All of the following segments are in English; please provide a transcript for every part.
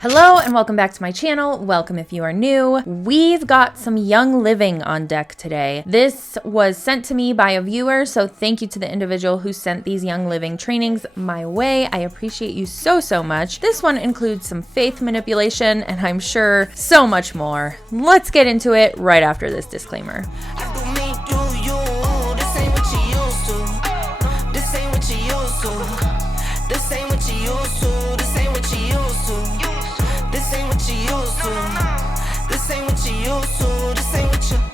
Hello and welcome back to my channel. Welcome if you are new. We've got some Young Living on deck today. This was sent to me by a viewer, so thank you to the individual who sent these Young Living trainings my way. I appreciate you so much. This one includes some faith manipulation and I'm sure so much more. Let's get into it right after this disclaimer.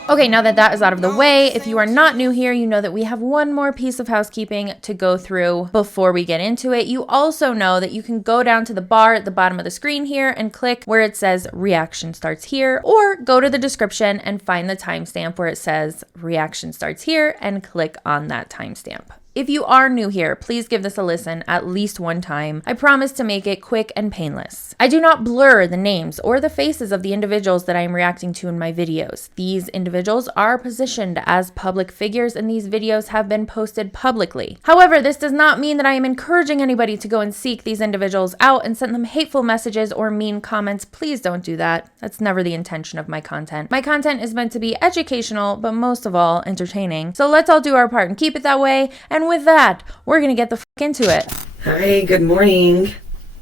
Okay, now that that is out of the way, if you are not new here, you know that we have one more piece of housekeeping to go through before we get into it. You also know that you can go down to the bar at the bottom of the screen here and click where it says reaction starts here, or go to the description and find the timestamp where it says reaction starts here and click on that timestamp. If you are new here, please give this a listen at least one time. I promise to make it quick and painless. I do not blur the names or the faces of the individuals that I am reacting to in my videos. These individuals are positioned as public figures and these videos have been posted publicly. However, this does not mean that I am encouraging anybody to go and seek these individuals out and send them hateful messages or mean comments. Please don't do that. That's never the intention of my content. My content is meant to be educational, but most of all, entertaining. So let's all do our part and keep it that way. And with that, we're gonna get the into it. Hi, good morning.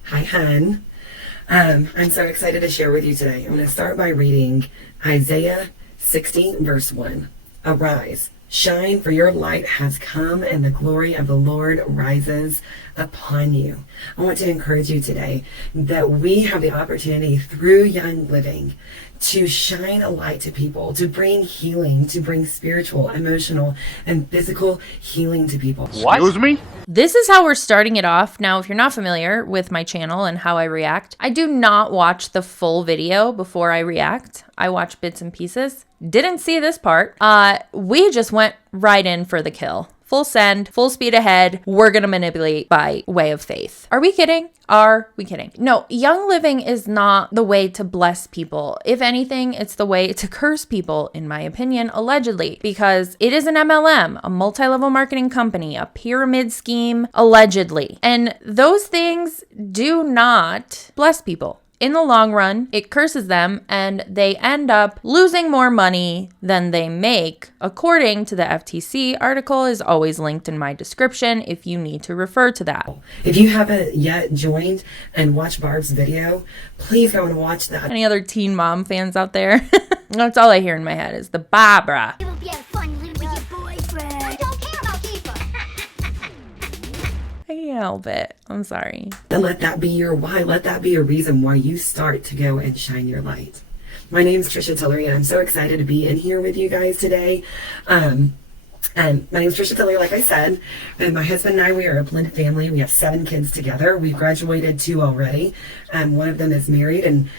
Hi, hun. I'm so excited to share with you today. I'm going to start by reading Isaiah 60, verse 1. Arise, shine, for your light has come, and the glory of the Lord rises upon you. I want to encourage you today that we have the opportunity through Young Living to shine a light to people, to bring healing, to bring spiritual, emotional, and physical healing to people. What? Excuse me? This is how we're starting it off. Now, if you're not familiar with my channel and how I react, I do not watch the full video before I react. I watch bits and pieces. Didn't see this part. We just went right in for the kill. Full send, full speed ahead. We're gonna manipulate by way of faith. Are we kidding? Are we kidding? No, Young Living is not the way to bless people. If anything, it's the way to curse people, in my opinion, allegedly, because it is an MLM, a multi-level marketing company, a pyramid scheme, allegedly. And those things do not bless people. In the long run, it curses them and they end up losing more money than they make, according to the FTC. Article is always linked in my description if you need to refer to that. If you haven't yet joined and watched Barb's video, please go and watch that. Any other teen mom fans out there? That's all I hear in my head is the Barbara. It will be fun living with your boyfriend. I don't care about Eva. I can't help it. I'm sorry. And let that be your why. Let that be your reason why you start to go and shine your light. My name is Trisha Tillery, and I'm so excited to be in here with you guys today. And my name is Trisha Tillery, like I said, and my husband and I, we are a blended family. We have 7 kids together. We've graduated 2 already. One of them is married and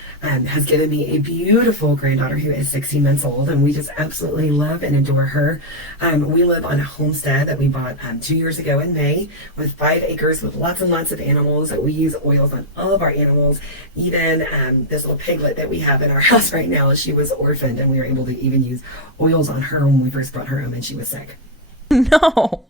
has given me a beautiful granddaughter who is 16 months old, and we just absolutely love and adore her. We live on a homestead that we bought 2 years ago in May with 5 acres with lots and lots of animals. We use oils on all of our animals. Even this little piglet that we have in our house right now, she was orphaned, and we were able to even use oils on her when we first brought her home and she was sick. No.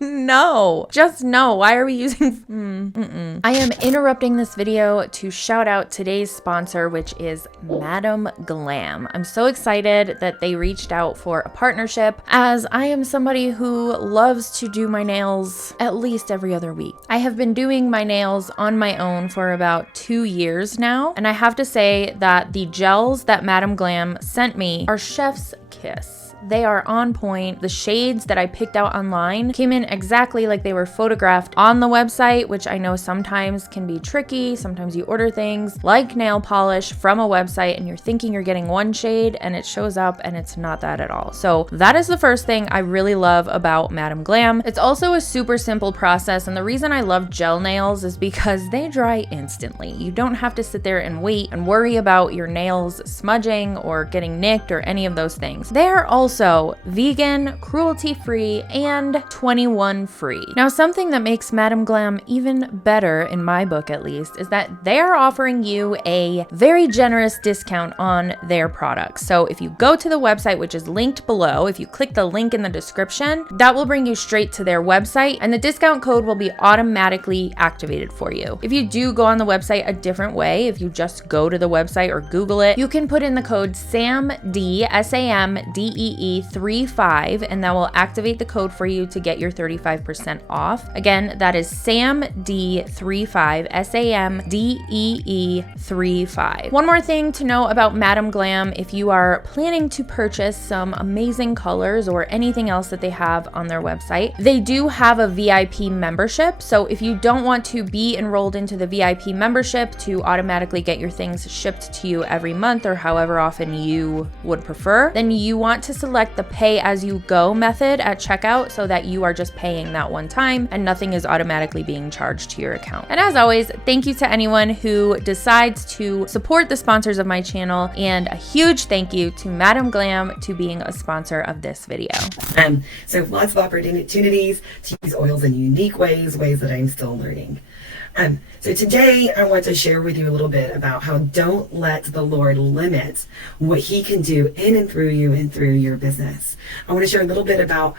No, just no. Why are we using I am interrupting this video to shout out today's sponsor, which is Madam Glam. I'm so excited that they reached out for a partnership, as I am somebody who loves to do my nails at least every other week. I have been doing my nails on my own for about 2 years now, and I have to say that the gels that Madam Glam sent me are chef's kiss. They are on point. The shades that I picked out online came in exactly like they were photographed on the website, which I know sometimes can be tricky. Sometimes you order things like nail polish from a website and you're thinking you're getting one shade and it shows up and it's not that at all. So that is the first thing I really love about Madam Glam. It's also a super simple process, and the reason I love gel nails is because they dry instantly. You don't have to sit there and wait and worry about your nails smudging or getting nicked or any of those things. They are also also vegan, cruelty-free, and 21 free. Now, something that makes Madam Glam even better, in my book at least, is that they are offering you a very generous discount on their products. So if you go to the website, which is linked below, if you click the link in the description, that will bring you straight to their website, and the discount code will be automatically activated for you. If you do go on the website a different way, if you just go to the website or Google it, you can put in the code SAMDEE, SAMDEE35, and that will activate the code for you to get your 35% off. Again, that is SAMDEE35, SAMDEE35. One more thing to know about Madam Glam: if you are planning to purchase some amazing colors or anything else that they have on their website, they do have a VIP membership. So if you don't want to be enrolled into the VIP membership to automatically get your things shipped to you every month or however often you would prefer, then you want to select the pay as you go method at checkout so that you are just paying that one time and nothing is automatically being charged to your account. And as always, thank you to anyone who decides to support the sponsors of my channel, and a huge thank you to Madam Glam to being a sponsor of this video. So lots of opportunities to use oils in unique ways that I'm still learning. So today I want to share with you a little bit about how don't let the Lord limit what He can do in and through you and through your business. I want to share a little bit about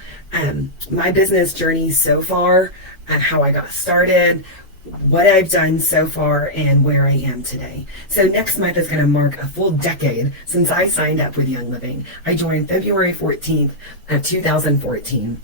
my business journey so far, how I got started, what I've done so far, and where I am today. So next month is going to mark a full decade since I signed up with Young Living. I joined February 14th of 2014.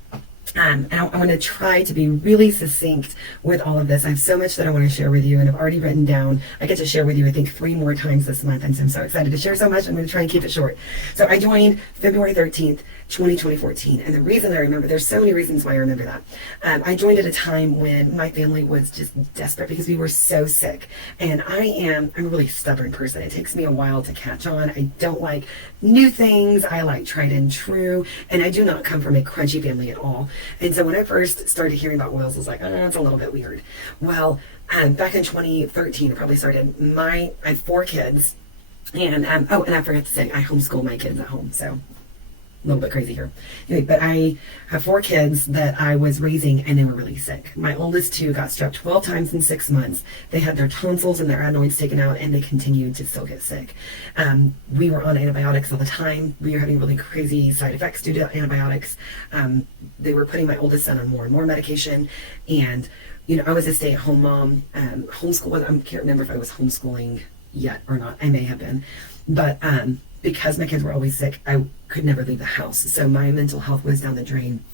And I want to try to be really succinct with all of this. I have so much that I want to share with you, and I've already written down. I get to share with you, I think, 3 more times this month, and so I'm so excited to share so much. I'm going to try and keep it short. So I joined February 13th, 2014, and the reason I remember, there's so many reasons why I remember that. I joined at a time when my family was just desperate because we were so sick, and I'm a really stubborn person. It takes me a while to catch on. I don't like new things. I like tried and true, and I do not come from a crunchy family at all. And so when I first started hearing about oils, I was like, oh, it's a little bit weird. Well, back in 2013, I probably started. I have 4 kids, and oh, and I forgot to say, I homeschool my kids at home, so a little bit crazy here. Anyway, but I have 4 kids that I was raising, and they were really sick. My oldest 2 got strep 12 times in 6 months. They had their tonsils and their adenoids taken out, and they continued to still get sick. We were on antibiotics all the time. We were having really crazy side effects due to antibiotics. They were putting my oldest son on more and more medication, and I was a stay-at-home mom. Homeschool, I can't remember if I was homeschooling yet or not. I may have been, but because my kids were always sick, I could never leave the house. So my mental health was down the drain.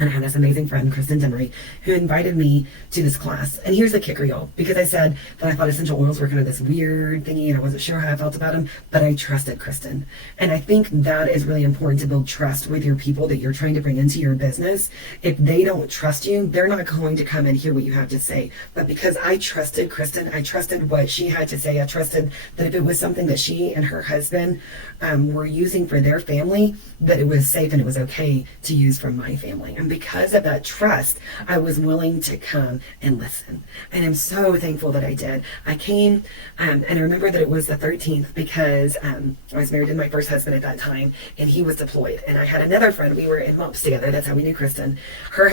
And I had this amazing friend, Kristen Demery, who invited me to this class. And here's the kicker, y'all, because I said that I thought essential oils were kind of this weird thingy and I wasn't sure how I felt about them, but I trusted Kristen. And I think that is really important, to build trust with your people that you're trying to bring into your business. If they don't trust you, they're not going to come and hear what you have to say. But because I trusted Kristen, I trusted what she had to say. I trusted that if it was something that she and her husband were using for their family, that it was safe and it was okay to use for my family. And because of that trust, I was willing to come and listen. And I'm so thankful that I did. I came, and I remember that it was the 13th because I was married to my first husband at that time, and he was deployed. And I had another friend. We were in MOPS together. That's how we knew Kristen.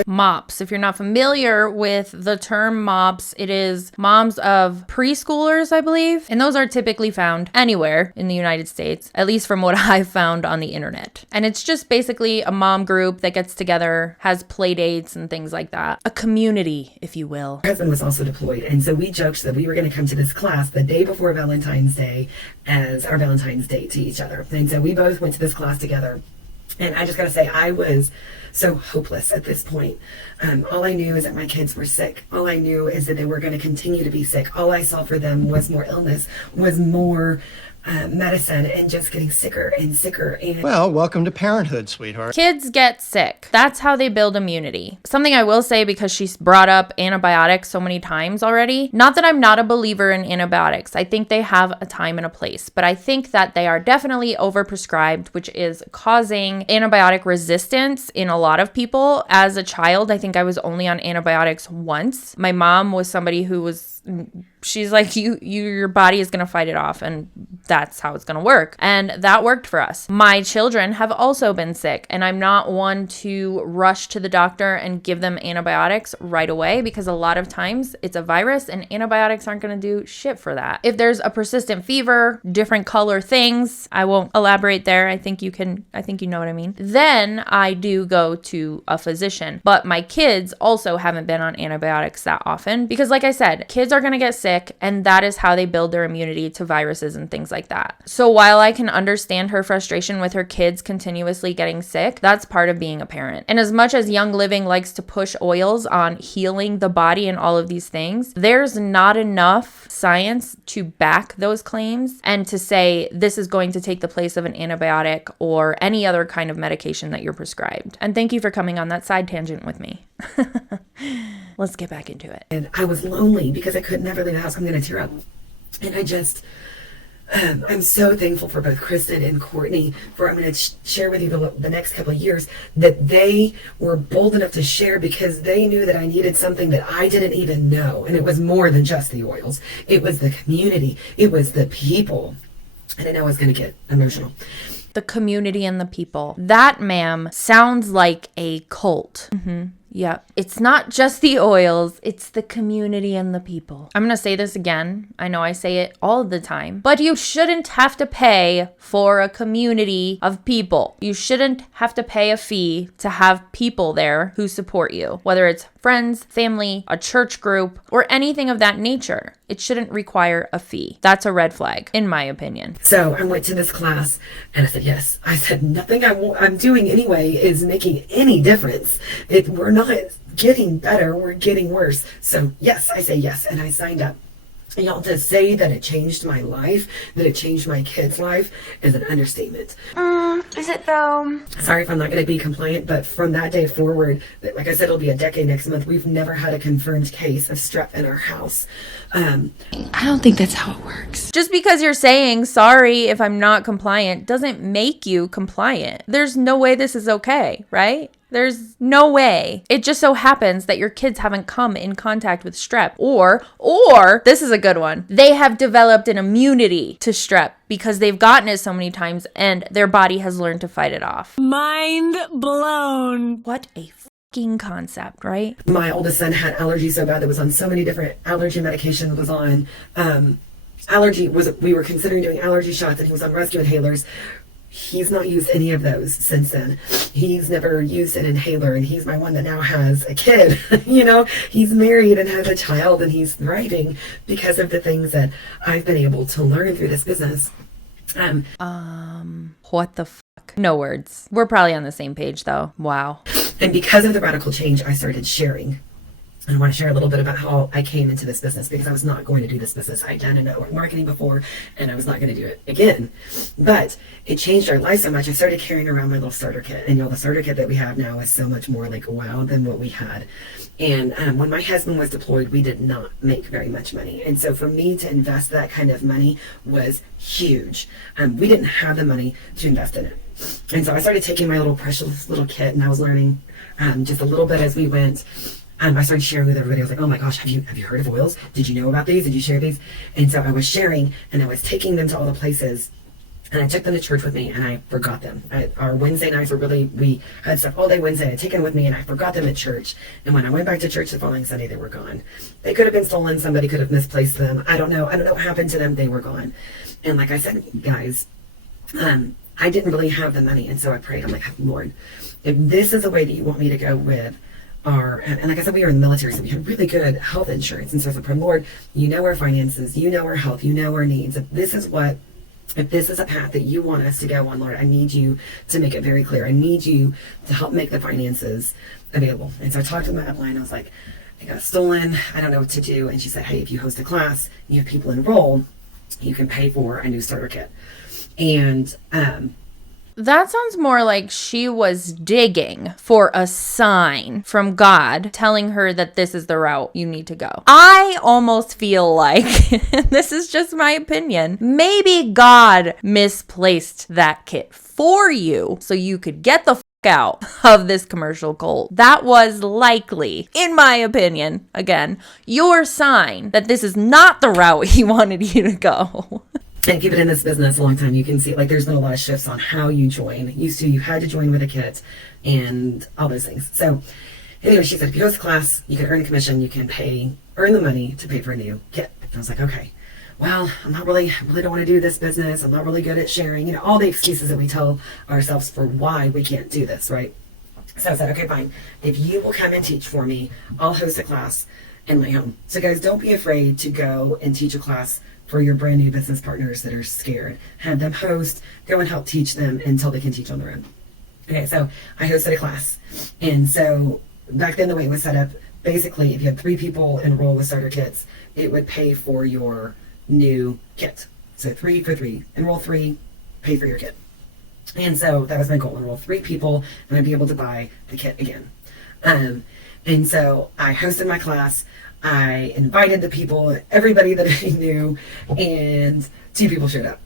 MOPS, if you're not familiar with the term MOPS, it is moms of preschoolers, I believe. And those are typically found anywhere in the United States, at least from what I've found on the internet. And it's just basically a mom group that gets together, has play dates and things like that. A community, if you will. My husband was also deployed, and so we joked that we were going to come to this class the day before Valentine's Day as our Valentine's Day to each other. And so we both went to this class together. And I just got to say, I was so hopeless at this point. All I knew is that my kids were sick. All I knew is that they were going to continue to be sick. All I saw for them was more illness, was more medicine, and just getting sicker and sicker. And well, welcome to parenthood, sweetheart. Kids get sick. That's how they build immunity. Something I will say, because she's brought up antibiotics so many times already, not that I'm not a believer in antibiotics. I think they have a time and a place, but I think that they are definitely overprescribed, which is causing antibiotic resistance in a lot of people. As a child, I think I was only on antibiotics once. My mom was somebody who was, she's like, your body is going to fight it off, and that's how it's going to work. And that worked for us. My children have also been sick, and I'm not one to rush to the doctor and give them antibiotics right away, because a lot of times it's a virus and antibiotics aren't going to do shit for that. If there's a persistent fever, different color things, I won't elaborate there. I think you know what I mean. Then I do go to a physician. But my kids also haven't been on antibiotics that often because, like I said, kids are going to get sick, and that is how they build their immunity to viruses and things like that. So while I can understand her frustration with her kids continuously getting sick, that's part of being a parent. And as much as Young Living likes to push oils on healing the body and all of these things, there's not enough science to back those claims and to say this is going to take the place of an antibiotic or any other kind of medication that you're prescribed. And thank you for coming on that side tangent with me. Let's get back into it. And I was lonely because I could never leave the house. I'm going to tear up. And I just, I'm so thankful for both Kristen and Courtney for, I'm going to share with you the next couple of years, that they were bold enough to share because they knew that I needed something that I didn't even know. And it was more than just the oils. It was the community. It was the people. And I know I was going to get emotional. The community and the people. That, ma'am, sounds like a cult. Yeah. It's not just the oils, it's the community and the people. I'm going to say this again. I know I say it all the time, but you shouldn't have to pay for a community of people. You shouldn't have to pay a fee to have people there who support you, whether it's friends, family, a church group, or anything of that nature. It shouldn't require a fee. That's a red flag, in my opinion. So I went to this class and I said, yes. I said, nothing I'm doing anyway is making any difference. We're not getting better, we're getting worse. So yes, I say yes, and I signed up. And y'all, to say that it changed my life, that it changed my kid's life, is an understatement. Is it though? Sorry if I'm not going to be compliant, but from that day forward, like I said, it'll be a decade next month, we've never had a confirmed case of strep in our house. I don't think that's how it works. Just because you're saying sorry if I'm not compliant doesn't make you compliant. There's no way this is okay, right? There's no way. It just so happens that your kids haven't come in contact with strep, or this is a good one. They have developed an immunity to strep because they've gotten it so many times and their body has learned to fight it off. Mind blown. What a fucking concept, right? My oldest son had allergy so bad that was on so many different allergy medications, was on we were considering doing allergy shots, and he was on rescue inhalers. He's not used any of those since then. He's never used an inhaler, and he's my one that now has a kid. You know, he's married and has a child, and he's thriving because of the things that I've been able to learn through this business. What the fuck? No words. We're probably on the same page though. Wow. And because of the radical change, I started sharing. And I want to share a little bit about how I came into this business, because I was not going to do this business. I'd done network marketing before, and I was not going to do it again. But it changed our life so much. I started carrying around my little starter kit. And the starter kit that we have now is so much more like wow than what we had. And when my husband was deployed, we did not make very much money. And so for me to invest that kind of money was huge. We didn't have the money to invest in it. And so I started taking my little precious little kit, and I was learning just a little bit as we went. I started sharing with everybody. I was like, oh my gosh, have you heard of oils? Did you know about these? Did you share these? And so I was sharing, and I was taking them to all the places, and I took them to church with me, and I forgot them. Our Wednesday nights were we had stuff all day Wednesday. I had taken them with me, and I forgot them at church. And when I went back to church the following Sunday, they were gone. They could have been stolen. Somebody could have misplaced them. I don't know what happened to them. They were gone. And like I said, guys, I didn't really have the money. And so I prayed. I'm like, Lord, if this is the way that you want me to go with and like I said, we were in the military, so we had really good health insurance. And so I said, Lord, you know our finances, you know our health, you know our needs. If this is a path that you want us to go on, Lord, I need you to make it very clear. I need you to help make the finances available. And so I talked to my upline. I was like, I got stolen. I don't know what to do. And she said, hey, if you host a class, you have people enrolled, you can pay for a new starter kit. And that sounds more like she was digging for a sign from God telling her that this is the route you need to go. I almost feel like, this is just my opinion, maybe God misplaced that kit for you so you could get the out of this commercial cult. That was likely, in my opinion, again, your sign that this is not the route he wanted you to go. And if you've been in this business a long time, you can see like there's been a lot of shifts on how you join. Used to, you had to join with a kit and all those things. So anyway, she said, if you host a class, you can earn a commission, you can earn the money to pay for a new kit. And I was like, okay, well, I really don't want to do this business. I'm not really good at sharing, you know, all the excuses that we tell ourselves for why we can't do this, right? So I said, okay, fine. If you will come and teach for me, I'll host a class in my home. So guys, don't be afraid to go and teach a class for your brand new business partners that are scared. Have them host, go and help teach them until they can teach on their own. Okay, so I hosted a class. And so back then the way it was set up, basically if you had 3 people enroll with starter kits, it would pay for your new kit. So 3 for 3, enroll 3, pay for your kit. And so that was my goal, enroll 3 people and I'd be able to buy the kit again. And so I hosted my class. I invited the people, everybody that I knew, and 2 people showed up.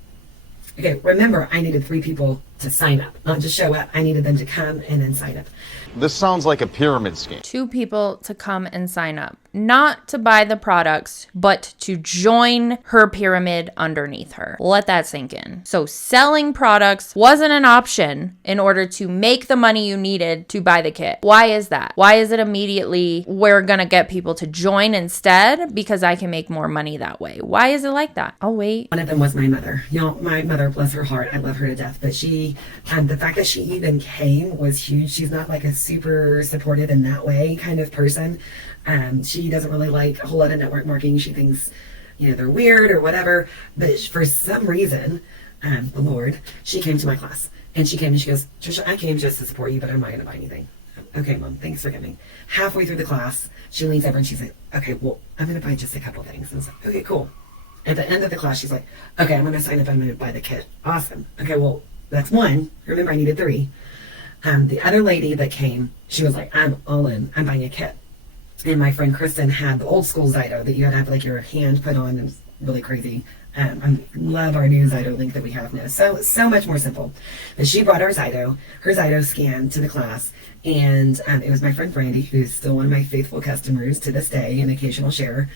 Okay, remember, I needed 3 people to sign up, not just show up. I needed them to come and then sign up. This sounds like a pyramid scheme. 2 people to come and sign up. Not to buy the products, but to join her pyramid underneath her. Let that sink in. So selling products wasn't an option in order to make the money you needed to buy the kit. Why is that? Why is it immediately we're gonna get people to join instead because I can make more money that way? Why is it like that? I'll wait. One of them was my mother. You know, my mother, bless her heart, I love her to death, but she, the fact that she even came was huge. She's not like a super supportive in that way kind of person. She doesn't really like a whole lot of network marketing. She thinks, you know, they're weird or whatever. But for some reason, the Lord, she came to my class. And she came and she goes, Trisha, I came just to support you, but I'm not going to buy anything. Okay, Mom, thanks for coming. Halfway through the class, she leans over and she's like, okay, well, I'm going to buy just a couple things. And I was like, okay, cool. At the end of the class, she's like, okay, I'm going to sign up. I'm going to buy the kit. Awesome. Okay, well, that's 1. Remember, I needed 3. The other lady that came, she was like, I'm all in. I'm buying a kit. And my friend Kristen had the old school Zyto that you had to have like your hand put on. It was really crazy. I love our new Zyto link that we have now. So much more simple. But she brought her Zyto scan to the class. And it was my friend Brandy, who's still one of my faithful customers to this day, an occasional sharer.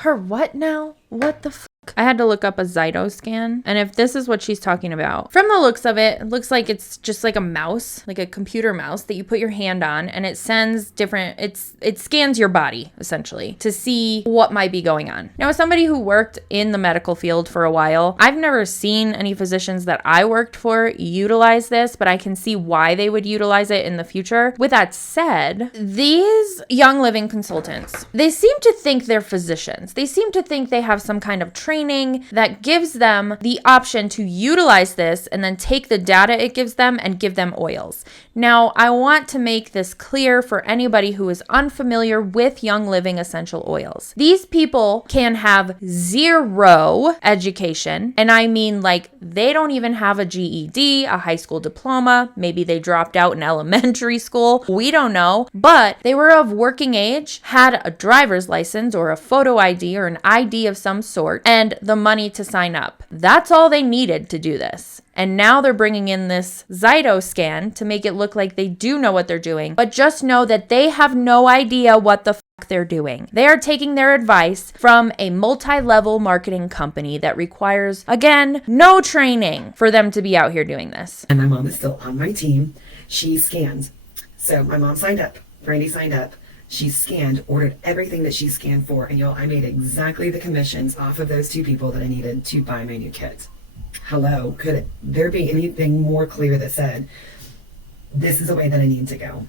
Her what now? What the fuck? I had to look up a Zyto scan, and if this is what she's talking about, from the looks of it, it looks like it's just like a mouse, like a computer mouse that you put your hand on, and it sends different, it scans your body, essentially, to see what might be going on. Now, as somebody who worked in the medical field for a while, I've never seen any physicians that I worked for utilize this, but I can see why they would utilize it in the future. With that said, these Young Living consultants, they seem to think they're physicians. They seem to think they have some kind of training that gives them the option to utilize this and then take the data it gives them and give them oils. Now, I want to make this clear for anybody who is unfamiliar with Young Living essential oils. These people can have 0 education, and I mean like they don't even have a GED, a high school diploma. Maybe they dropped out in elementary school. We don't know, but they were of working age, had a driver's license or a photo ID or an ID of some sort, and the money to sign up. That's all they needed to do this. And now they're bringing in this Zyto scan to make it look like they do know what they're doing, but just know that they have no idea what the fuck they're doing. They are taking their advice from a multi-level marketing company that requires, again, no training for them to be out here doing this. And my mom is still on my team. She scanned. So my mom signed up. Brandy signed up. She scanned, ordered everything that she scanned for, and y'all, I made exactly the commissions off of those 2 people that I needed to buy my new kit. Hello, could there be anything more clear that said, this is the way that I need to go?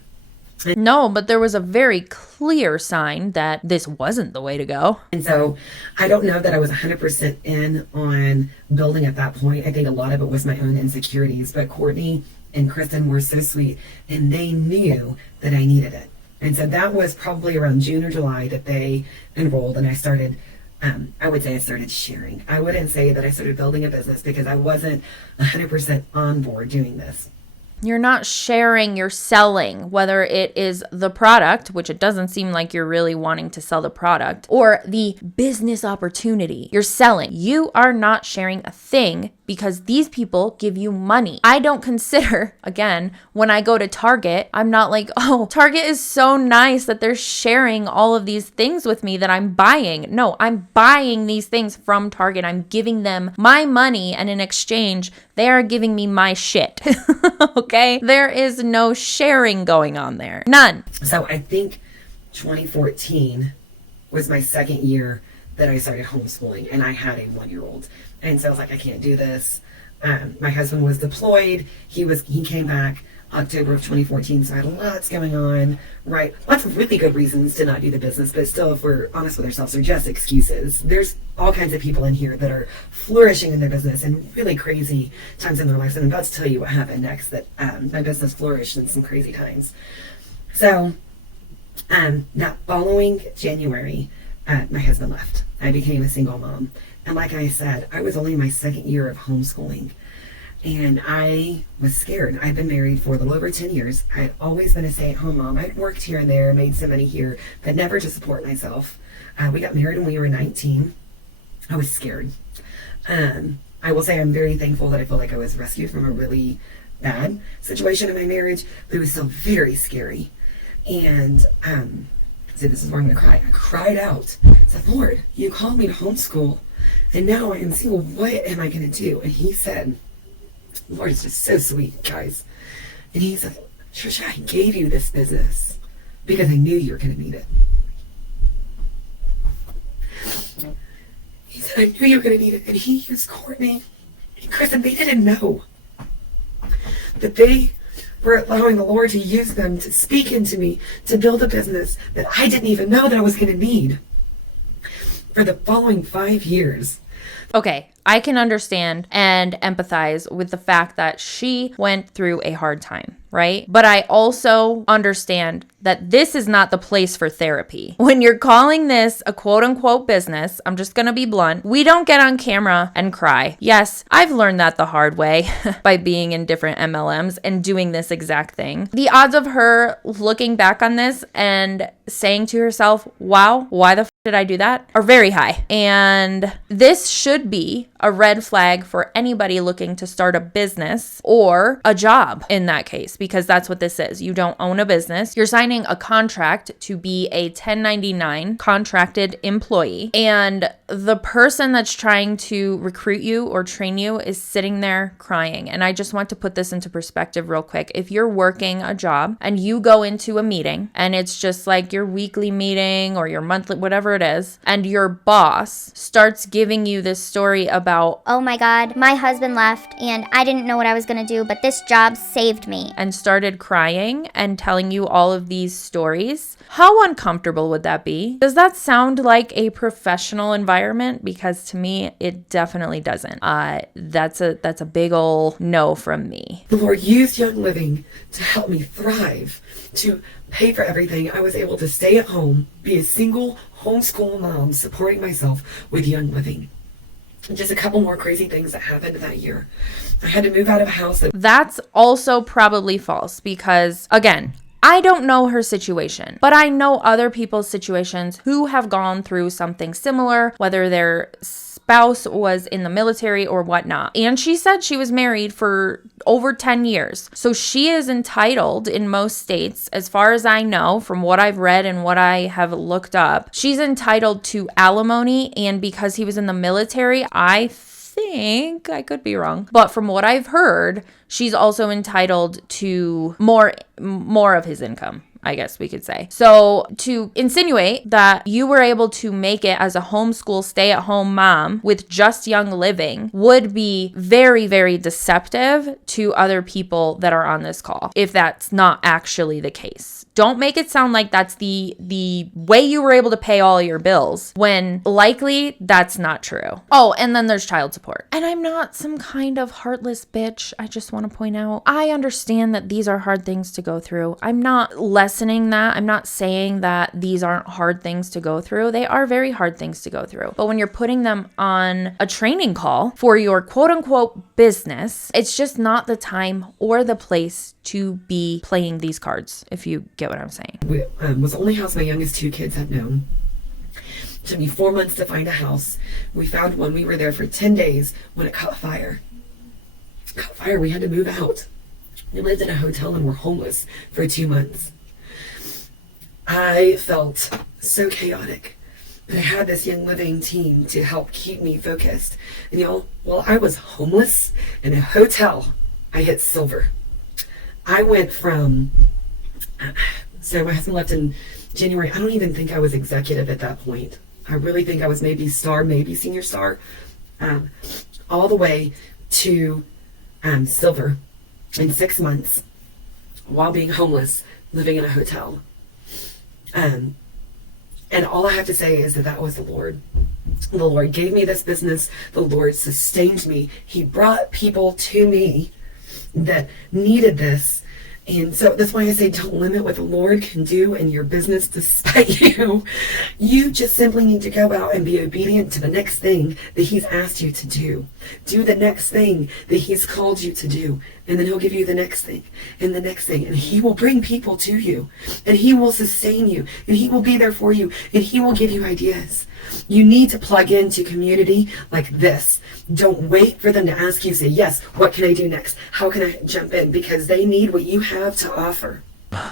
No, but there was a very clear sign that this wasn't the way to go. And so I don't know that I was 100% in on building at that point. I think a lot of it was my own insecurities, but Courtney and Kristen were so sweet, and they knew that I needed it. And so that was probably around June or July that they enrolled, and I started, I would say I started sharing. I wouldn't say that I started building a business because I wasn't 100% on board doing this. You're not sharing, you're selling, whether it is the product, which it doesn't seem like you're really wanting to sell the product, or the business opportunity. You're selling. You are not sharing a thing because these people give you money. I don't consider, again, when I go to Target, I'm not like, oh, Target is so nice that they're sharing all of these things with me that I'm buying. No, I'm buying these things from Target. I'm giving them my money, and in exchange, they are giving me my shit. Okay? There is no sharing going on there. None. So I think 2014 was my second year that I started homeschooling, and I had a 1-year-old. And so I was like, I can't do this. My husband was deployed. He came back October of 2014, so I had lots going on, right? Lots of really good reasons to not do the business, but still, if we're honest with ourselves, they're just excuses. There's all kinds of people in here that are flourishing in their business and really crazy times in their lives. And I'm about to tell you what happened next, that my business flourished in some crazy times. So that following January, my husband left. I became a single mom. And like I said, I was only in my second year of homeschooling. And I was scared. I'd been married for a little over 10 years. I'd always been a stay-at-home mom. I'd worked here and there, made some money here, but never to support myself. We got married when we were 19. I was scared. I will say I'm very thankful that I feel like I was rescued from a really bad situation in my marriage, but it was still very scary. And so this is where I'm going to cry. I cried out. I said, Lord, you called me to homeschool, and now I am single. What am I going to do? And he said, the Lord is just so sweet, guys. And he said, Trisha, I gave you this business because I knew you were going to need it. He said, I knew you were going to need it. And he used Courtney and Chris, and they didn't know that they were allowing the Lord to use them to speak into me, to build a business that I didn't even know that I was going to need for the following 5 years. Okay, I can understand and empathize with the fact that she went through a hard time, right? But I also understand that this is not the place for therapy. When you're calling this a quote unquote business, I'm just gonna be blunt, we don't get on camera and cry. Yes, I've learned that the hard way by being in different MLMs and doing this exact thing. The odds of her looking back on this and saying to herself, wow, why the f did I do that, are very high. And this should be a red flag for anybody looking to start a business or a job in that case, because that's what this is. You don't own a business. You're signing a contract to be a 1099 contracted employee, and the person that's trying to recruit you or train you is sitting there crying. And I just want to put this into perspective real quick. If you're working a job and you go into a meeting and it's just like your weekly meeting or your monthly, whatever it is, and your boss starts giving you this story about, Oh my God, my husband left and I didn't know what I was gonna do, but this job saved me. and started crying and telling you all of these stories, how uncomfortable would that be? Does that sound like a professional environment? Because to me, it definitely doesn't. That's a big ol' no from me. The Lord used Young Living to help me thrive, to pay for everything. I was able to stay at home, be a single homeschool mom, supporting myself with Young Living. And just a couple more crazy things that happened that year. I had to move out of a house that That's also probably false because, again, I don't know her situation, but I know other people's situations who have gone through something similar, whether their spouse was in the military or whatnot. And she said she was married for over 10 years. So she is entitled in most states, as far as I know, from what I've read and what I have looked up, she's entitled to alimony. And because he was in the military, I think, I could be wrong, but from what I've heard, she's also entitled to more of his income, I guess we could say. So to insinuate that you were able to make it as a homeschool stay-at-home mom with just Young Living would be very, very deceptive to other people that are on this call, if that's not actually the case. Don't make it sound like that's the way you were able to pay all your bills, when likely that's not true. Oh, and then there's child support. And I'm not some kind of heartless bitch. I just want to point out, I understand that these are hard things to go through. I'm not lessening that. I'm not saying that these aren't hard things to go through. They are very hard things to go through. But when you're putting them on a training call for your quote unquote business, it's just not the time or the place to be playing these cards, if you get what I'm saying. It was the only house my youngest 2 kids had known. It took me 4 months to find a house. We found one. We were there for 10 days when it caught fire. We had to move out. We lived in a hotel and were homeless for 2 months. I felt so chaotic. But I had this Young Living team to help keep me focused. And y'all, while I was homeless in a hotel, I hit silver. I went from, so my husband left in January. I don't even think I was executive at that point. I really think I was maybe star, maybe senior star, all the way to silver in 6 months while being homeless, living in a hotel. And all I have to say is that that was the Lord. The Lord gave me this business. The Lord sustained me. He brought people to me that needed this. And so that's why I say don't limit what the Lord can do in your business despite you. You just simply need to go out and be obedient to the next thing that He's asked you to do. Do the next thing that He's called you to do. And then He'll give you the next thing and the next thing. And He will bring people to you. And He will sustain you. And He will be there for you. And He will give you ideas. You need to plug into community like this. Don't wait for them to ask you. Say, yes, what can I do next? How can I jump in? Because they need what you have to offer.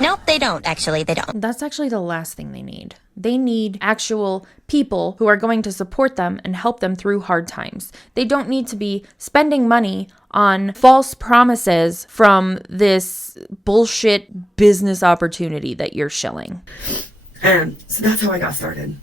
Nope, they don't. Actually, they don't. That's actually the last thing they need. They need actual people who are going to support them and help them through hard times. They don't need to be spending money on false promises from this bullshit business opportunity that you're shilling. So that's how I got started.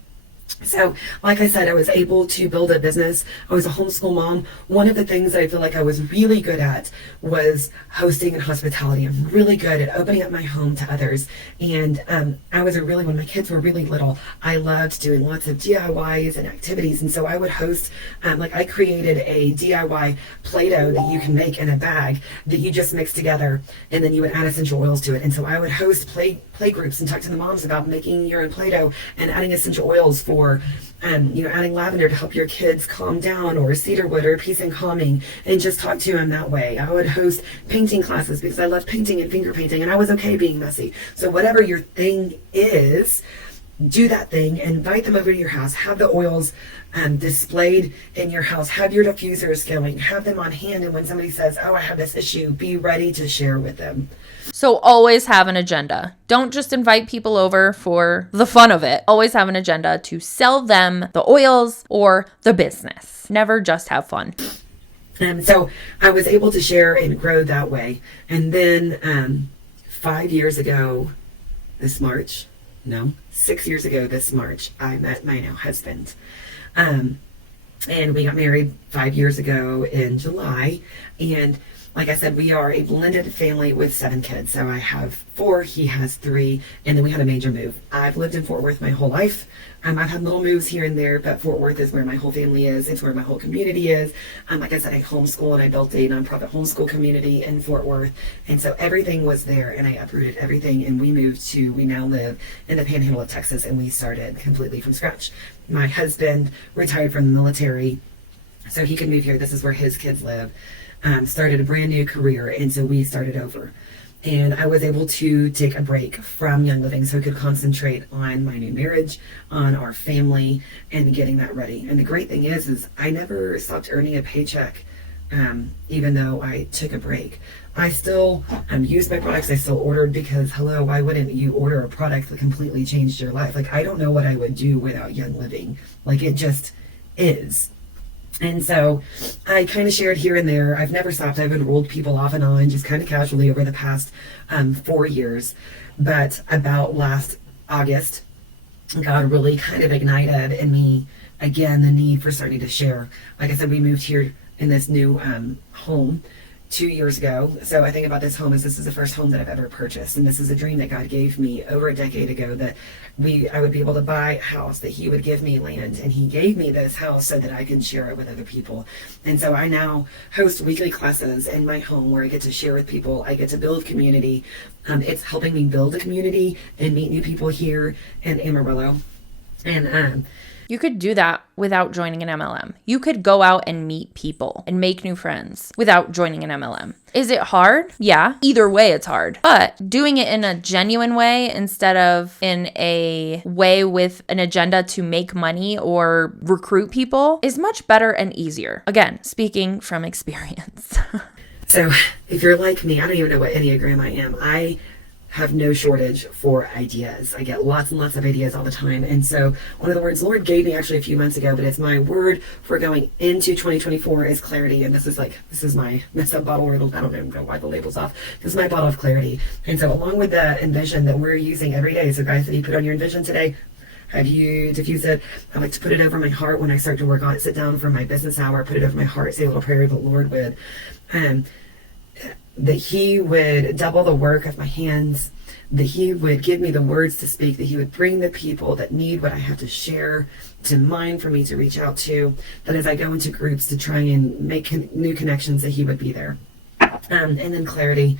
So, like I said, I was able to build a business. I was a homeschool mom. One of the things that I feel like I was really good at was hosting and hospitality. I'm really good at opening up my home to others. And I was when my kids were really little, I loved doing lots of DIYs and activities. And so I would host, I created a DIY Play-Doh that you can make in a bag that you just mix together. And then you would add essential oils to it. And so I would host play groups and talk to the moms about making your own Play-Doh and adding essential oils for adding lavender to help your kids calm down, or cedarwood or peace and calming, and just talk to them that way. I would host painting classes because I love painting and finger painting, and I was okay being messy. So whatever your thing is, do that thing, invite them over to your house, have the oils displayed in your house, have your diffusers going, have them on hand, and when somebody says, oh, I have this issue, be ready to share with them. So always have an agenda. Don't just invite people over for the fun of it. Always have an agenda to sell them the oils or the business. Never just have fun. So I was able to share and grow that way. And then 5 years ago this March, 6 years ago this March, I met my now husband. And we got married 5 years ago in July. And like I said, we are a blended family with 7 kids. So I have 4, he has 3, and then we had a major move. I've lived in Fort Worth my whole life. I've had little moves here and there, but Fort Worth is where my whole family is. It's where my whole community is. Like I said, I homeschool, and I built a nonprofit homeschool community in Fort Worth. And so everything was there, and I uprooted everything, and we now live in the panhandle of Texas, and we started completely from scratch. My husband retired from the military, so he could move here. This is where his kids live. Started a brand new career, and so we started over. And I was able to take a break from Young Living so I could concentrate on my new marriage, on our family, and getting that ready. And the great thing is I never stopped earning a paycheck, even though I took a break. I still used my products. I still ordered because, hello, why wouldn't you order a product that completely changed your life? Like, I don't know what I would do without Young Living. Like, it just is. And so I kind of shared here and there. I've never stopped. I've enrolled people off and on, just kind of casually over the past 4 years. But about last August, God really kind of ignited in me, again, the need for starting to share. Like I said, we moved here in this new home 2 years ago. So I think about this home as this is the first home that I've ever purchased. And this is a dream that God gave me over a decade ago, that I would be able to buy a house, that He would give me land. And He gave me this house so that I can share it with other people. And so I now host weekly classes in my home where I get to share with people. I get to build community. It's helping me build a community and meet new people here in Amarillo. And You could do that without joining an MLM. You could go out and meet people and make new friends without joining an MLM. Is it hard? Yeah. Either way, it's hard. But doing it in a genuine way instead of in a way with an agenda to make money or recruit people is much better and easier. Again, speaking from experience. So if you're like me, I don't even know what Enneagram I am. I have no shortage for ideas. I get lots and lots of ideas all the time. And so one of the words Lord gave me actually a few months ago, but it's my word for going into 2024 is clarity. And this is my messed up bottle. I don't even know why the label's off. This is my bottle of clarity. And so along with the Envision that we're using every day. So guys, if you put on your Envision today, have you diffused it? I like to put it over my heart when I start to work on it. Sit down for my business hour, put it over my heart, say a little prayer the Lord would. That he would double the work of my hands, that he would give me the words to speak, that he would bring the people that need what I have to share to mind for me to reach out to, that as I go into groups to try and make new connections, that he would be there. And then clarity.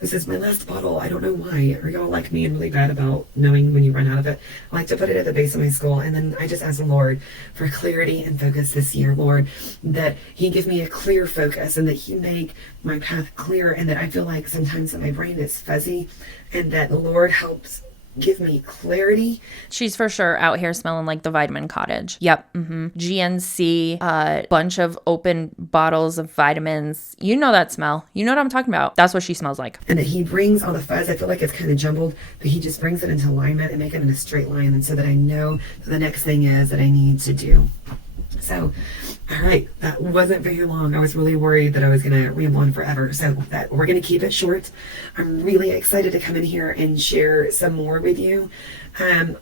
This is my last bottle. I don't know why. Are y'all like me and really bad about knowing when you run out of it? I like to put it at the base of my skull. And then I just ask the Lord for clarity and focus this year, Lord, that he give me a clear focus and that he make my path clear, and that I feel like sometimes that my brain is fuzzy, and that the Lord helps give me clarity. She's for sure out here smelling like the Vitamin Cottage. Yep. GNC, bunch of open bottles of vitamins. You know that smell. You know what I'm talking about. That's what she smells like. And that he brings all the fuzz. I feel like it's kind of jumbled, but he just brings it into alignment and make it in a straight line. And so that I know the next thing is that I need to do. So, all right, that wasn't very long. I was really worried that I was going to ramble on forever. So that we're going to keep it short. I'm really excited to come in here and share some more with you. I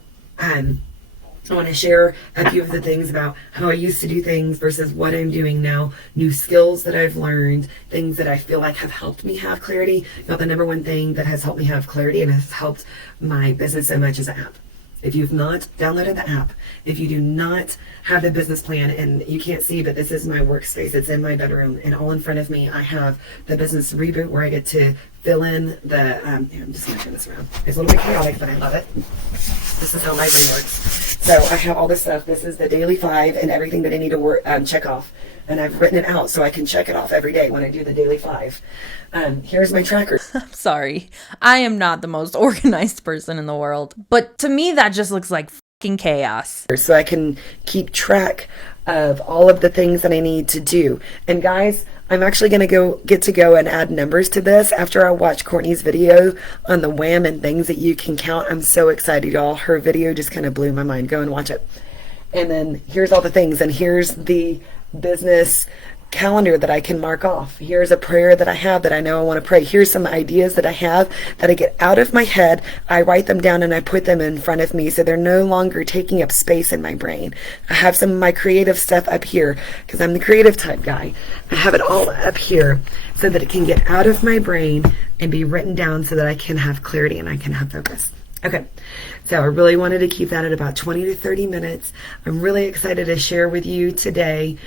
want to share a few of the things about how I used to do things versus what I'm doing now, new skills that I've learned, things that I feel like have helped me have clarity. You know, the number one thing that has helped me have clarity and has helped my business so much is an app. If you've not downloaded the app, if you do not have the business plan, and you can't see, but this is my workspace. It's in my bedroom, and all in front of me, I have the business reboot where I get to fill in the, here, I'm just going to turn this around. It's a little bit chaotic, but I love it. This is how my brain works. So I have all this stuff. This is the daily 5 and everything that I need to check off. And I've written it out so I can check it off every day when I do the daily 5. Here's my tracker. I'm sorry. I am not the most organized person in the world. But to me, that just looks like fucking chaos. So I can keep track of all of the things that I need to do. And guys, I'm actually going to get to go and add numbers to this after I watch Courtney's video on the wham and things that you can count. I'm so excited, y'all. Her video just kind of blew my mind. Go and watch it. And then here's all the things. And here's the business calendar that I can mark off. Here's a prayer that I have that I know I want to pray. Here's some ideas that I have that I get out of my head. I write them down and I put them in front of me so they're no longer taking up space in my brain. I have some of my creative stuff up here because I'm the creative type guy. I have it all up here so that it can get out of my brain and be written down so that I can have clarity and I can have focus. Okay, so I really wanted to keep that at about 20 to 30 minutes. I'm really excited to share with you today.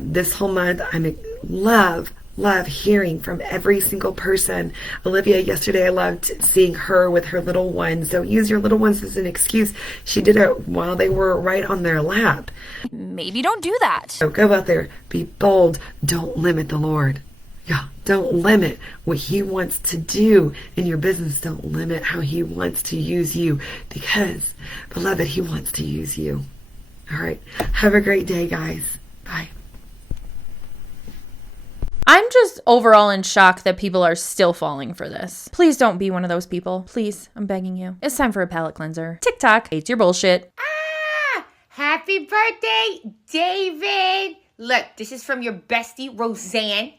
This whole month, I love hearing from every single person. Olivia, yesterday I loved seeing her with her little ones. Don't use your little ones as an excuse. She did it while they were right on their lap. Maybe don't do that. So go out there, be bold, don't limit the Lord. Yeah, don't limit what he wants to do in your business. Don't limit how he wants to use you because, beloved, he wants to use you. All right. Have a great day, guys. Bye. I'm just overall in shock that people are still falling for this. Please don't be one of those people. Please, I'm begging you. It's time for a palate cleanser. TikTok hates your bullshit. Happy birthday, David. Look, this is from your bestie, Roseanne.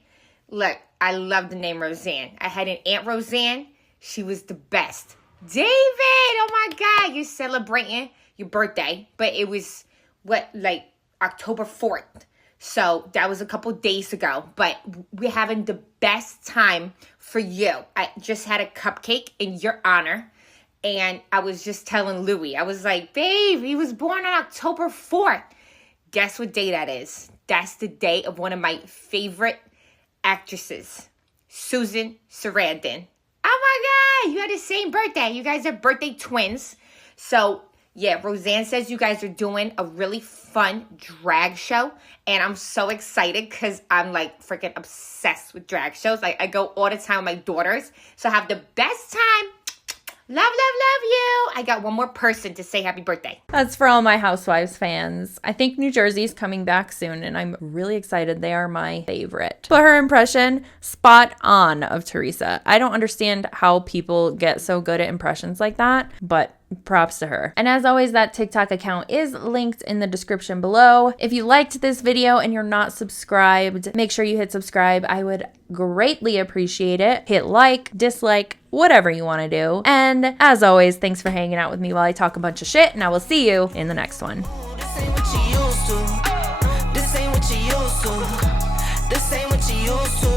Look, I love the name Roseanne. I had an Aunt Roseanne. She was the best. David, oh my God, you're celebrating your birthday. But it was, October 4th. So that was a couple days ago. But we're having the best time for you. I just had a cupcake in your honor. And I was just telling Louie, I was like, babe, he was born on October 4th. Guess what day that is? That's the day of one of my favorite actresses, Susan Sarandon. Oh my God, you had the same birthday. You guys are birthday twins. So Yeah, Roseanne says you guys are doing a really fun drag show, and I'm so excited because I'm like freaking obsessed with drag shows. Like, I go all the time with my daughters, so I have the best time. Love, love, love you. I got one more person to say happy birthday. That's for all my Housewives fans. I think New Jersey's coming back soon, and I'm really excited. They are my favorite. But her impression, spot on of Teresa. I don't understand how people get so good at impressions like that, but props to her. And as always, that TikTok account is linked in the description below. If you liked this video and you're not subscribed, make sure you hit subscribe. I would greatly appreciate it. Hit like, dislike, whatever you want to do. And as always, thanks for hanging out with me while I talk a bunch of shit, and I will see you in the next one. This ain't what you used to. This ain't what you used to.